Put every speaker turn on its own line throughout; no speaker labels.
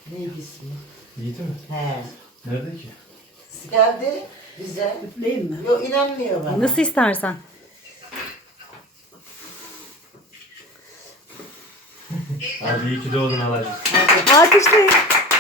Neydi ismi?
Yiğit mi?
He.
Nerede ki?
Geldi bize.
Üfleyeyim mi?
Yok inanmıyor bana.
Nasıl istersen.
Hadi iyi ki doğdun halacığım.
Alkışlayın.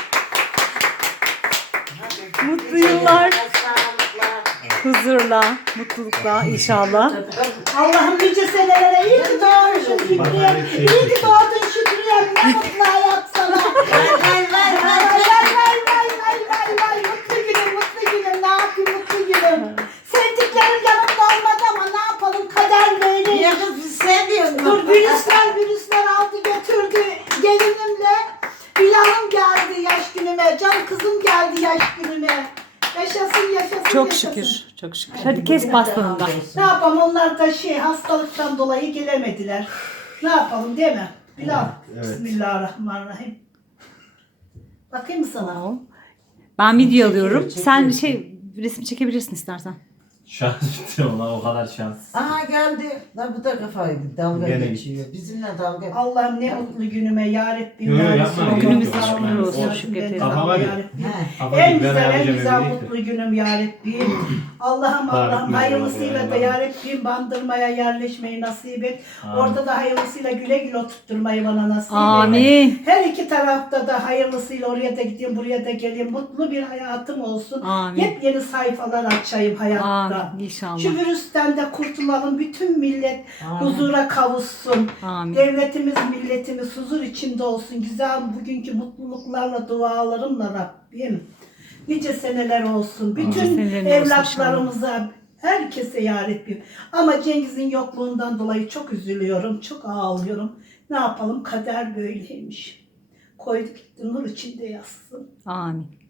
Mutlu yıllar.
Sağlıklar.
Huzurla, mutlulukla inşallah.
Allah'ım nice senelere iyi ki doğmuşsun Şükrü'ye. İyi ki doğdun Şükrü'ye. Ne mutlu hayat sana.
Vay vay vay
Vay
vay.
vay vay vay vay vay. Mutlu günüm mutlu günüm. Ne yapayım mutlu günüm. Sevdiklerim yanımda olmadı ama ne yapalım kader böyle.
Niye kız biz sevmiyoruz?
Dur virüsler aldı götürdü. Gelinimle Bilal'ım geldi yaş günüme. Can kızım geldi yaş günüme. Yaşasın yaşasın
Çok
yaşasın.
şükür, çok şükür. Hadi kes pastanı da.
Ne yapalım onlar da hastalıktan dolayı gelemediler. Ne yapalım değil mi? Bilal.
Evet.
Bismillahirrahmanirrahim. Bakayım mı sana?
Tamam. Ben video alıyorum.
Çekiyor,
Sen
çekiyor.
resim çekebilirsin istersen.
Şans bitti ona o kadar şans.
Aha geldi. La bu da kafayı dalga
Gene
geçiyor. Bizimle dalga.
Allah'ım ne mutlu günüme ya Rabbim.
Yok,
ya
yapma,
Resulallah,
yok,
Günümüz
yok,
ya
şükür
Rabbim,
olsun,
ya
şükredelim.
Resulallah,
Kafa
ya
var.
Rabbim.
He.
Ama
En
ben
güzel, en
ayarlayacağım
güzel
öyle değil
mutlu günüm ya Rabbim. Allah'ım
Barik
hayırlısıyla
Allah,
da ya Rabbim bandırmaya yerleşmeyi nasip et. Orada da hayırlısıyla güle güle oturtturmayı bana nasip et.
Amin.
Her iki tarafta da hayırlısıyla oraya da gideyim, buraya da geleyim. Mutlu bir hayatım olsun.
Amin.
Yepyeni sayfalar açayım hayatta.
Amin inşallah.
Şu virüsten de kurtulalım. Bütün millet
Amin.
huzura kavuşsun.
Amin.
Devletimiz, milletimiz huzur içinde olsun. Güzel bugünkü mutluluklarla, dualarımla Rabbim. Nice seneler olsun. Bütün
senelerin olsun
evlatlarımıza, herkese ya Rabbim. Ama Cengiz'in yokluğundan dolayı çok üzülüyorum, çok ağlıyorum. Ne yapalım? Kader böyleymiş. Koydu gitti, nur içinde yatsın.
Amin.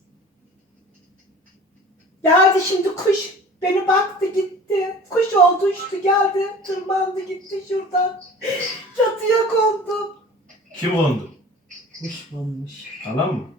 Geldi şimdi kuş. Beni baktı gitti. Kuş oldu uçtu geldi. Tırmandı gitti şuradan. Çatıya kondu.
Kim kondu?
Kuş bulmuş.
Halam mı?